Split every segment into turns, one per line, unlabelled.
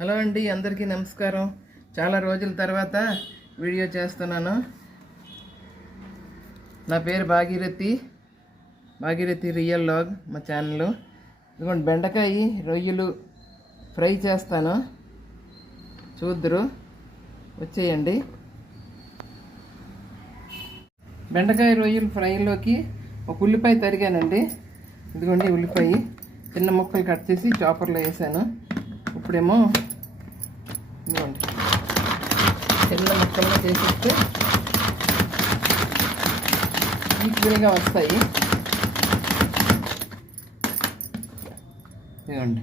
Hello అండి అందరికీ నమస్కారం. చాలా రోజుల తర్వాత వీడియో చేస్తున్నాను. నా పేరు భాగీరథి. భాగీరథి రియల్ లాగ్ మా ఛానల్ ఇదిగోండి బెండకాయ రొయ్యలు ఫ్రై చేస్తాను. చూద్దరు. వచ్చేయండి. బెండకాయ రొయ్యలు ఫ్రైలోకి ఒక ఉల్లిపాయ తరిగానండి. ఇదిగోండి ఉల్లిపాయ చిన్న ముక్కలు కట్ చేసి చాపర్లో వేసాను. ఇప్పుడేమో ఇదిగోండి. చిన్న మొత్తంలో చేసిస్తే ఈక్వల్గా వస్తాయి. ఇదిగోండి.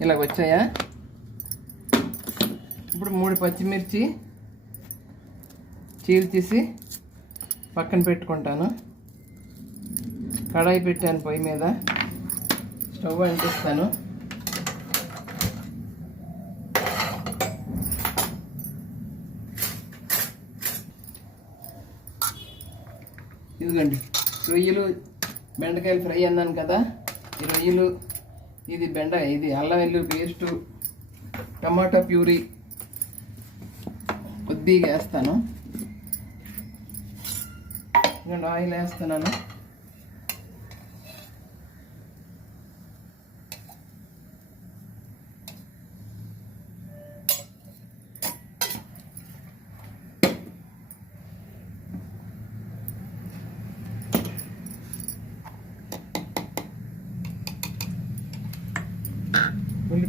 ఇలా వచ్చాయా? ఇప్పుడు మూడు పచ్చిమిర్చి చీల్చేసి పక్కన పెట్టుకుంటాను. కడాయి పెట్టాను పొయ్యి మీద. స్టవ్ అంటిస్తాను ఇదిగోండి రొయ్యలు బెండకాయలు ఫ్రై అన్నాను కదా ఈ రొయ్యలు ఇది బెండ ఇది అల్లం వెల్లుల్లి పేస్టు టమాటా ప్యూరీ కొద్దిగా వేస్తాను. ఇదిగోండి ఆయిల్ వేస్తున్నాను.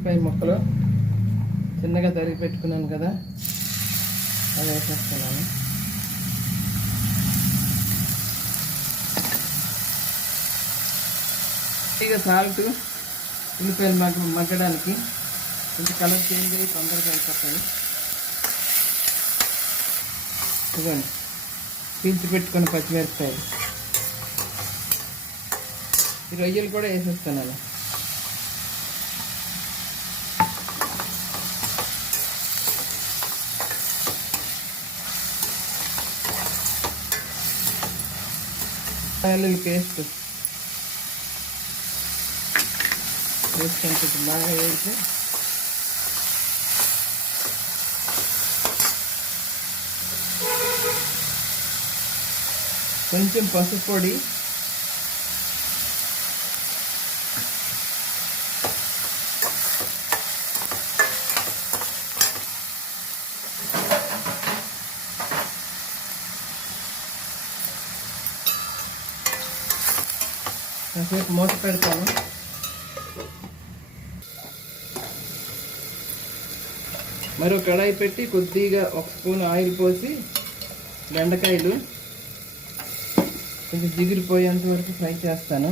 మిరపకాయ ముక్కలు చిన్నగా తరిగి పెట్టుకున్నాను కదా అది వేసేస్తున్నాను. ఇక సాల్ట్ ఉల్లిపాయలు మగ్గ మగ్గడానికి కొంచెం కలర్ చేంజ్ అయ్యి తొందరగా అయిపోతుంది ఇదిగోండి పీల్చి పెట్టుకున్న పచ్చిమిరపకాయలు. ఈ రొయ్యలు కూడా వేసేస్తాను అలా వెల్లుల్లి పేస్ట్ పేస్ట్ కొంచెం బాగా వేసి కొంచెం పసుపు పొడి కాసేపు మూత పెడతాను. మరో కడాయి పెట్టి కొద్దిగా ఒక స్పూన్ ఆయిల్ పోసి బెండకాయలు కొంచెం జిగిరిపోయేంత వరకు ఫ్రై చేస్తాను.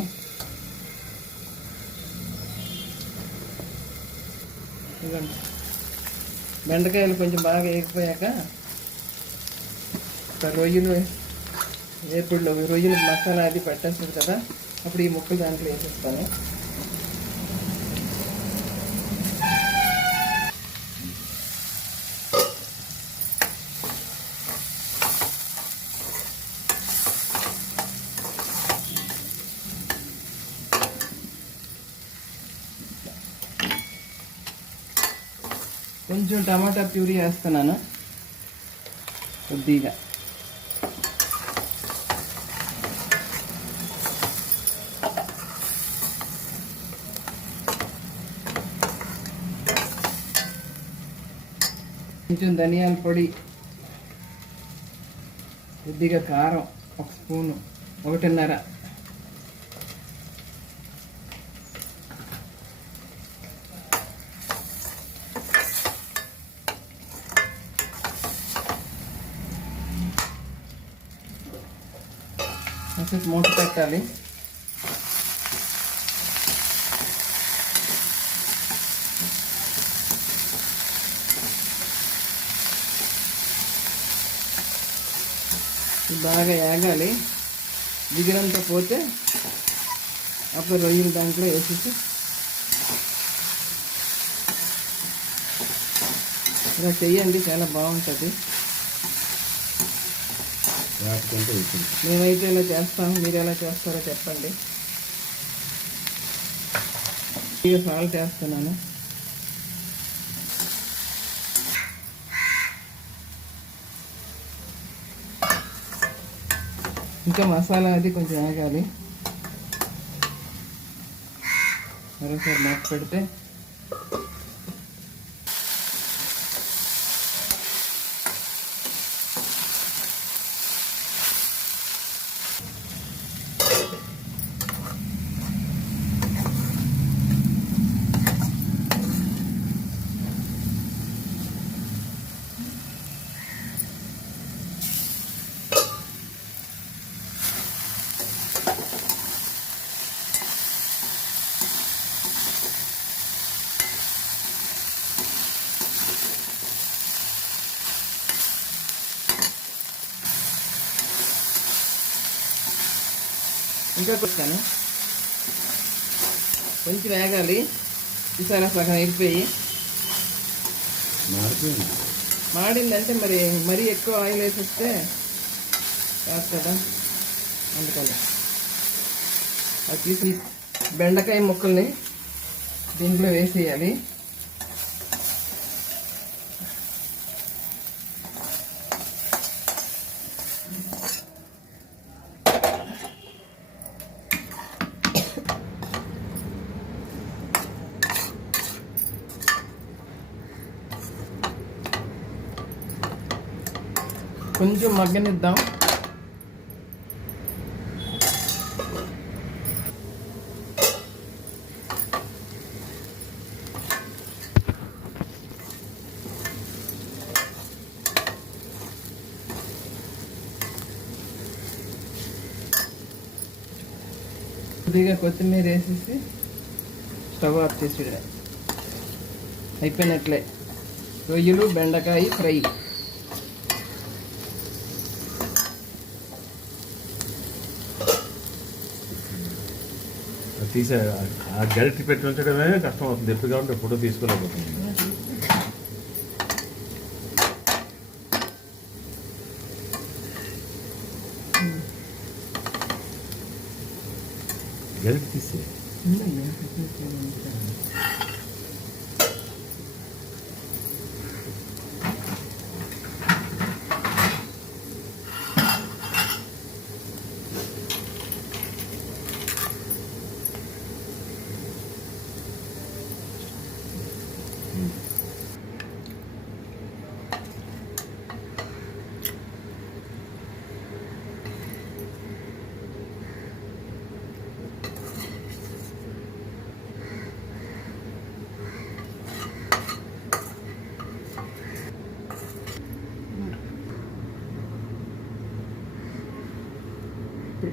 బెండకాయలు కొంచెం బాగా వేగిపోయాక ఒక రొయ్యలు వేపుడులో రొయ్యలు మసాలా అది పెట్టేస్తుంది కదా. అప్పుడు ఈ ముక్కలు దాంట్లో వేసేస్తాను కొంచెం టమాటా ప్యూరీ వేస్తున్నాను. కొద్దిగా. కొంచెం ధనియాల పొడి కొద్దిగా కారం ఒక స్పూను ఒకటిన్నర. మూత పెట్టాలి. బాగా ఏగాలి. దిగినంత పోతే అప్పుడు రొయ్యలు దాంట్లో వేసేసి ఇలా చెయ్యండి చాలా బాగుంటుంది. మేమైతే ఇలా చేస్తాము మీరు ఎలా చేస్తారో చెప్పండి. ఇక సాల్ట్ వేస్తున్నాను. ఇంకా మసాలా అది కొంచెం ఆగాలి మరోసారి మాకు పెడితే ఇంకా కొట్టాను. కొంచెం వేగాలి. ఈసారి సగం అయిపోయి మాడిందంటే మరి మరీ ఎక్కువ ఆయిల్ వేసేస్తే కాదు కదా. అందుకని. అది తీసి బెండకాయ ముక్కల్ని దీంట్లో వేసేయాలి. కొంచెం మగ్గనిద్దాం. కొద్దిగా కొత్తిమీర వేసేసి స్టవ్ ఆఫ్ చేసి అయిపోయినట్లే. రొయ్యలు బెండకాయ ఫ్రై.
తీసే ఆ గరిటి పెట్టి ఉంచడమే కష్టం అవుతుంది. ఎప్పుడు కాబట్టి ఫోటో తీసుకోలేకపోతుంది గరిటి తీసే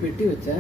ఇప్పుడు పెట్టి వచ్చా